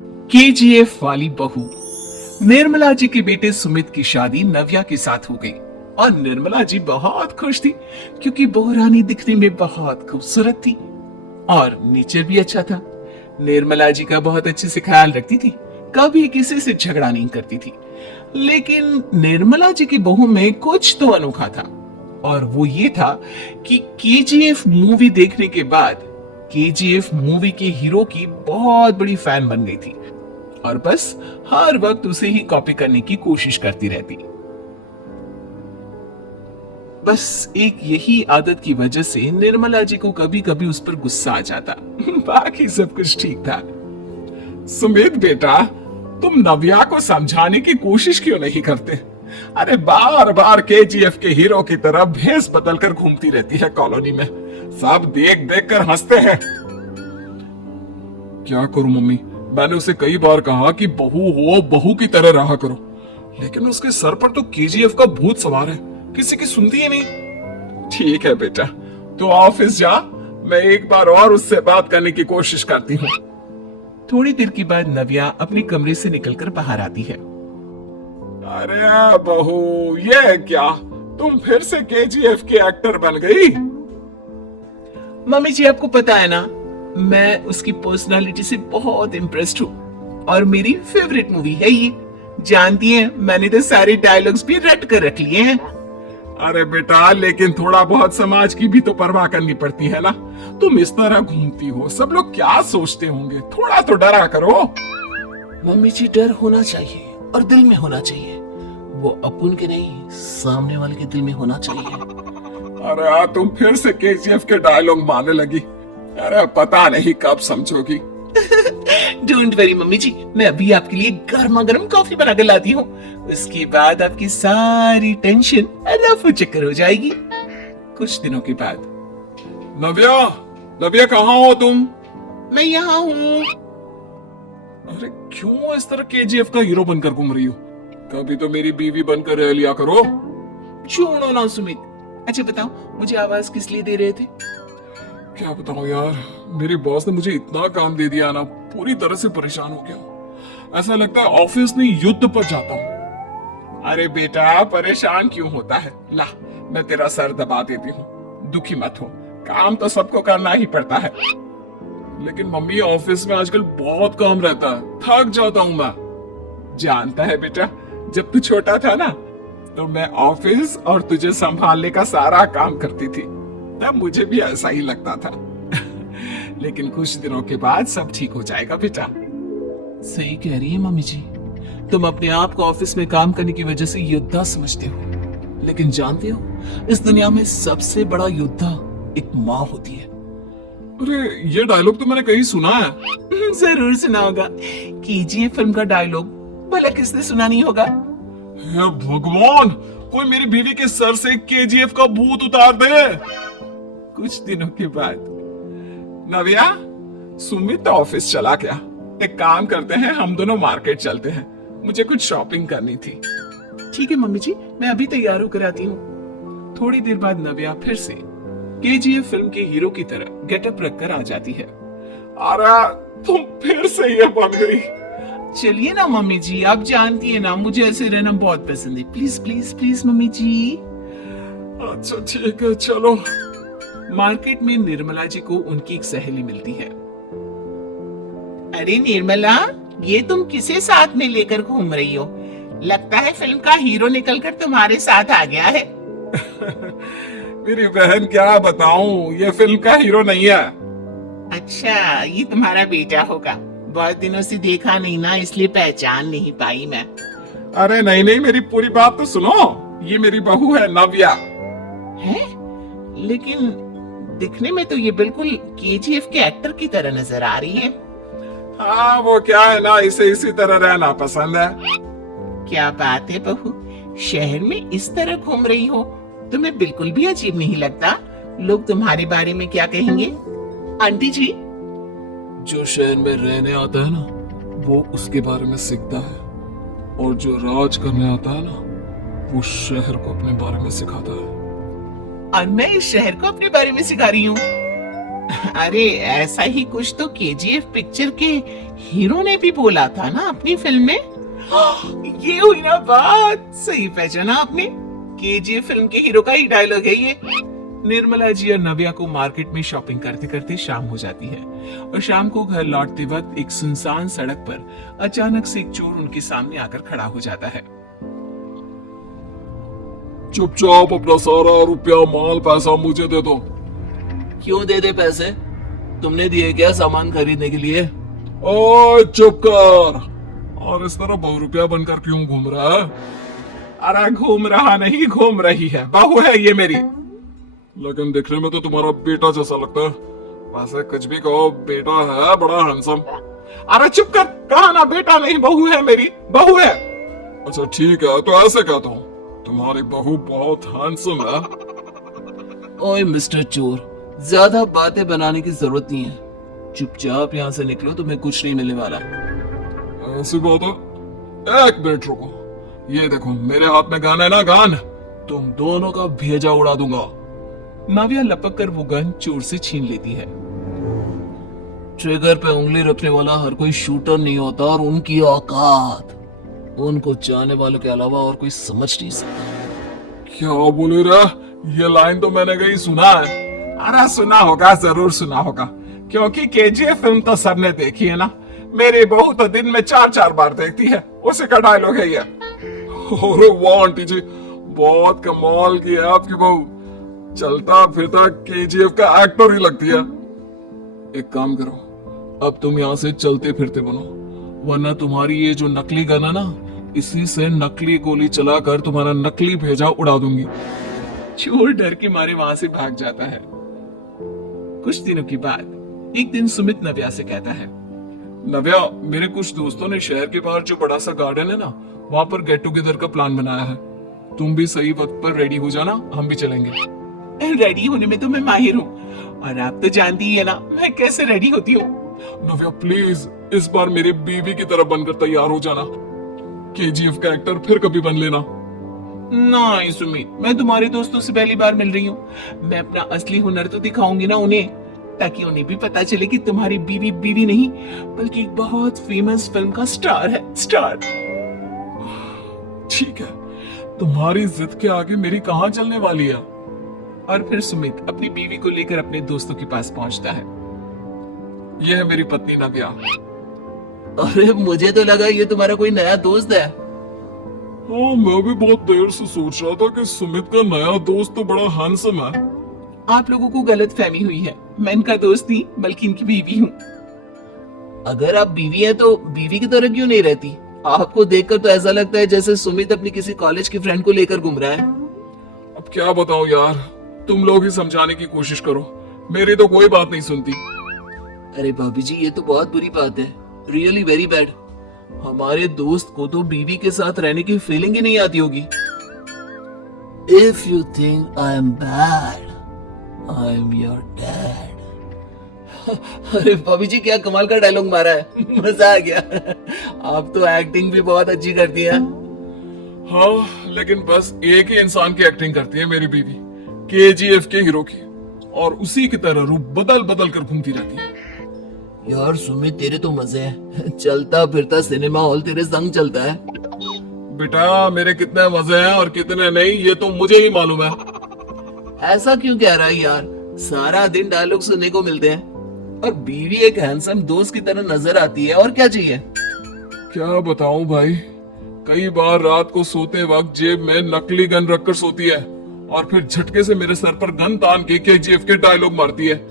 KGF वाली बहू। निर्मला जी के बेटे सुमित की शादी नव्या के साथ हो गई और निर्मला जी बहुत खुश थी क्योंकि बहू रानी दिखने में बहुत खूबसूरत थी और नेचर भी अच्छा था। निर्मला जी का बहुत अच्छे से ख्याल रखती थी, कभी किसी से झगड़ा नहीं करती थी। लेकिन निर्मला जी की बहू में कुछ तो अनोखा था और वो ये था कि केजीएफ मूवी देखने के बाद केजीएफ मूवी के हीरो की बहुत बड़ी फैन बन गई थी और बस हर वक्त उसे ही कॉपी करने की कोशिश करती रहती। बस एक यही आदत की वजह से निर्मला जी को कभी कभी उस पर गुस्सा आ जाता। बाकी सब कुछ ठीक था। सुमित बेटा, तुम नव्या को समझाने की कोशिश क्यों नहीं करते? अरे बार बार केजीएफ के हीरो की तरह भेस बदल कर घूमती रहती है कॉलोनी में, सब देख देख कर हंसते हैं। क्या करूं मम्मी, मैंने उसे कई बार कहा कि बहू हो बहू की तरह रहा करो, लेकिन उसके सर पर तो केजीएफ का भूत सवार है, किसी की सुनती ही नहीं। ठीक है बेटा, तो ऑफिस जा, मैं एक बार और उससे बात करने की कोशिश करती हूँ। थोड़ी देर के बाद नव्या अपने कमरे से निकलकर बाहर आती है। अरे बहू, ये क्या, तुम फिर से केजीएफ के एक्टर बन गई? मम्मी जी, आपको पता है ना, मैं उसकी पर्सनालिटी से बहुत इम्प्रेस्ड हूँ और मेरी फेवरेट मूवी है ये। जानती हैं, मैंने तो सारे डायलॉग्स भी रट कर रख लिए हैं। अरे बेटा, लेकिन थोड़ा बहुत समाज की भी तो परवाह करनी पड़ती है ना। तुम इस तरह घूमती हो, सब लोग क्या सोचते होंगे, थोड़ा तो डरा करो। मम्मी जी, डर होना चाहिए और दिल में होना चाहिए, वो अपन के नहीं सामने वाले के दिल में होना चाहिए। अरे तुम फिर से केजीएफ के डायलॉग मारने लगी। अरे पता नहीं कब समझोगी। डोंट वरी मम्मी जी, मैं अभी आपके लिए गर्मा गर्म कॉफी बना कर लाती हूँ, उसके बाद आपकी सारी टेंशन रफू चक्कर हो जाएगी। कुछ दिनों के बाद। नव्या, नव्या कहाँ हो तुम? मैं यहाँ हूँ। अरे क्यों इस तरह केजीएफ का हीरो बनकर घूम रही हो? कभी तो मेरी बीवी बनकर रह लिया करो। छोड़ो ना सुमित। अच्छा बताओ, मुझे आवाज किस लिए दे रहे थे? क्या बताऊं यार, मेरी बॉस ने मुझे इतना काम दे दिया ना, पूरी तरह से परेशान हो गया। ऐसा लगता है ऑफिस में युद्ध पर जाता हूँ। अरे बेटा, परेशान क्यों होता है? ला, मैं तेरा सर दबा देती हूँ, दुखी मत हो, काम तो सबको करना ही पड़ता है। लेकिन मम्मी, ऑफिस में आजकल बहुत काम रहता है, थक जाता हूँ मैं। जानता है बेटा, जब तू छोटा था ना, तो मैं ऑफिस और तुझे संभालने का सारा काम करती थी, तब मुझे भी ऐसा ही लगता था। लेकिन कुछ दिनों के बाद सब ठीक हो जाएगा बेटा। सही कह रही है मम्मी जी, तुम अपने आप को ऑफिस में काम करने की वजह से योद्धा समझते हो, लेकिन जानते हो, इस दुनिया में सबसे बड़ा योद्धा एक माँ होती है। अरे ये डायलॉग तो मैंने कहीं सुना है। जरूर सुना होगा, केजीएफ फिल्म का डायलॉग, भला किसने सुना नहीं होगा? हे भगवान, कोई मेरी बीवी के सर से केजीएफ का भूत उतार दे। कुछ दिनों के बाद। नव्या, सुमित ऑफिस चला गया, एक काम करते हैं, हम दोनों मार्केट चलते हैं, मुझे कुछ शॉपिंग करनी थी। ठीक है मम्मी जी, मैं अभी तैयार होकर आती हूँ। थोड़ी देर बाद नव्या फिर से केजीएफ फिल्म के हीरो की तरह गेटअप रखकर आ जाती है। अरे तुम फिर से ये बन गई। चलिए ना मम्मी जी, आप जानती है ना, मुझे ऐसे रहना बहुत पसंद है। प्लीज प्लीज प्लीज मम्मी जी। अच्छा ठीक है, चलो। मार्केट में निर्मला जी को उनकी एक सहेली मिलती है। अरे निर्मला, ये तुम किसे साथ में लेकर घूम रही हो? लगता है फिल्म का हीरो निकलकर तुम्हारे साथ आ गया है। मेरी बहन, क्या बताऊं, ये फिल्म का हीरो नहीं है। अच्छा, ये तुम्हारा बेटा होगा, बहुत दिनों से देखा नहीं ना, इसलिए पहचान नहीं पाई मैं। अरे नहीं नहीं, मेरी पूरी बात तो सुनो, ये मेरी बहू है नव्या। है? लेकिन दिखने में तो ये बिल्कुल केजीएफ के एक्टर की तरह नजर आ रही है। हाँ, वो क्या है ना, इसे इसी तरह रहना पसंद है। क्या बात है बहू, शहर में इस तरह घूम रही हो, तुम्हें बिल्कुल भी अजीब नहीं लगता? लोग तुम्हारे बारे में क्या कहेंगे? आंटी जी, जो शहर में रहने आता है ना, वो उसके बारे में सीखता है, और जो राज करने आता है ना, वो शहर को अपने बारे में सिखाता है। और मैं इस शहर को अपने बारे में सिखा रही हूँ। अरे ऐसा ही कुछ तो केजीएफ पिक्चर के हीरो ने भी बोला था ना अपनी फिल्म में। ये हुई ना बात, सही पहचाना आपने। केजीएफ फिल्म के हीरो का ही डायलॉग है ये। निर्मला जी और नव्या को मार्केट में शॉपिंग करते करते शाम हो जाती है और शाम को घर लौटते वक्त एक सुनसान सड़क पर अचानक से एक चोर उनके सामने आकर खड़ा हो जाता है। चुपचाप अपना सारा रुपया माल पैसा मुझे दे दो। क्यों दे दे पैसे? तुमने दिए क्या सामान खरीदने के लिए? ओए चुप कर। और इस तरह बहुरुपया बनकर क्यों घूम रहा है? अरे घूम रहा नहीं, घूम रही है, बहू है ये मेरी। लेकिन दिखने में तो तुम्हारा बेटा जैसा लगता है। वैसे कुछ भी कहो, बेटा है बड़ा हैंडसम। अरे चुप कर, कहा ना बेटा नहीं, बहू है मेरी, बहू है। अच्छा ठीक है, तो ऐसे कहता हूँ, तुम्हारी बहू बहुत हैंडसम है। ओए मिस्टर चोर, ज्यादा बातें बनाने की जरूरत नहीं है। चुपचाप यहाँ से निकलो, तुम्हें कुछ नहीं मिलने वाला। ऐसी बात है? एक मिनट रुको, ये देखो मेरे हाथ में गन है ना, गन। तुम दोनों का भेजा उड़ा दूंगा। नव्या लपक कर वो गन चोर से छीन लेती है। ट्रिगर पे उंगली रखने वाला हर कोई शूटर नहीं होता, और उनकी औकात उनको चाहने वालों के अलावा और कोई समझ नहीं सकता। क्या बोले रे? ये लाइन तो मैंने कहीं सुना है। अरे सुना होगा, जरूर सुना होगा, क्योंकि केजीएफ फिल्म तो सबने देखी है ना। मेरी बहू तो दिन में 4-4 बार देखती है, उसी का डायलॉग है ये। अरे वाह आंटी जी, बहुत कमाल की है आपकी बहू। चलता फिरता केजीएफ का एक्टर ही लगती है। एक काम करो, अब तुम यहाँ से चलते फिरते बनो, वरना तुम्हारी ये जो नकली गन है ना, इसी से नकली गोली चलाकर तुम्हारा नकली भेजा उड़ा दूंगी। चोर डर के मारे वहां से भाग जाता है। कुछ दिनों के बाद एक दिन सुमित नव्या से कहता है, नव्या, मेरे कुछ दोस्तों ने शहर के बाहर जो बड़ा सा गार्डन है ना, वहां पर गेट टुगेदर का प्लान बनाया है। तुम भी सही वक्त पर रेडी हो जाना, हम भी चलेंगे। रेडी होने में तो मैं माहिर हूँ, और आप तो जानती ही है ना मैं कैसे रेडी होती हूँ। नव्या प्लीज, इस बार मेरी बीवी की तरह बनकर तैयार हो जाना। केजीएफ का एक्टर फिर कभी बन लेना। नहीं सुमित, मैं तुम्हारे दोस्तों से पहली बार मिल रही हूँ। मैं अपना असली हुनर तो दिखाऊंगी ना उन्हें, ताकि उन्हें भी पता चले कि तुम्हारी बीवी बीवी नहीं, बल्कि एक बहुत फेमस फिल्म का स्टार है, स्टार। ठीक है, तुम्हारी जिद के आगे मेरी कहाँ चलने वाली है। और फिर सुमित अपनी बीवी को लेकर अपने दोस्तों के पास पहुंचता है। यह है मेरी पत्नी नव्या। अरे मुझे तो लगा ये तुम्हारा कोई नया दोस्त है। हाँ, मैं भी बहुत देर से सोच रहा था कि सुमित का नया दोस्त तो बड़ा हैंडसम है। आप लोगों को गलत फहमी हुई है, मैं इनका दोस्त नहीं बल्कि इनकी बीवी हूँ। अगर आप बीवी हैं तो बीवी की तरह क्यों नहीं रहती? आपको देखकर तो ऐसा लगता है जैसे सुमित अपनी किसी कॉलेज की फ्रेंड को लेकर घूम रहा है। अब क्या बताऊं यार, तुम लोग ही समझाने की कोशिश करो, मेरी तो कोई बात नहीं सुनती। अरे भाभी जी, ये तो बहुत बुरी बात है, रियली वेरी बैड। हमारे दोस्त को तो बीवी के साथ रहने की फीलिंग ही नहीं आती होगी। If you think I am bad, I am your dad. अरे भाभी जी, क्या कमाल का डायलॉग मारा है, मजा आ गया। आप तो एक्टिंग भी बहुत अच्छी करती हैं। हाँ, लेकिन बस एक ही इंसान की एक्टिंग करती है मेरी बीवी, केजीएफ के हीरो की, और उसी की तरह रूप बदल बदल कर घूमती रहती है। यार सुमित, तेरे तो मजे हैं, चलता फिरता सिनेमा हॉल तेरे संग चलता है। बेटा, मेरे कितने मजे हैं और कितने नहीं, ये तो मुझे ही मालूम है। ऐसा क्यों कह रहा है यार? सारा दिन डायलॉग सुनने को मिलते हैं, और बीवी एक हैंडसम दोस्त की तरह नजर आती है, और क्या चाहिए? क्या बताऊं भाई, कई बार रात को सोते वक्त जेब में नकली गन रखकर सोती है, और फिर झटके से मेरे सर पर गन तान के केजीएफ के डायलॉग मारती है।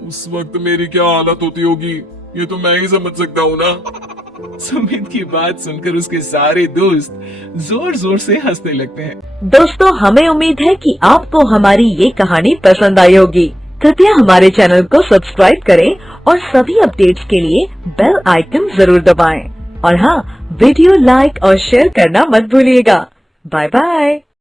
उस वक्त मेरी क्या हालत होती होगी, ये तो मैं ही समझ सकता हूँ ना। सुमित की बात सुनकर उसके सारे दोस्त जोर जोर से हंसने लगते हैं। दोस्तों, हमें उम्मीद है कि आपको हमारी ये कहानी पसंद आई होगी। कृपया हमारे चैनल को सब्सक्राइब करें और सभी अपडेट्स के लिए बेल आइकन जरूर दबाएं। और हाँ, वीडियो लाइक और शेयर करना मत भूलिएगा। Bye bye.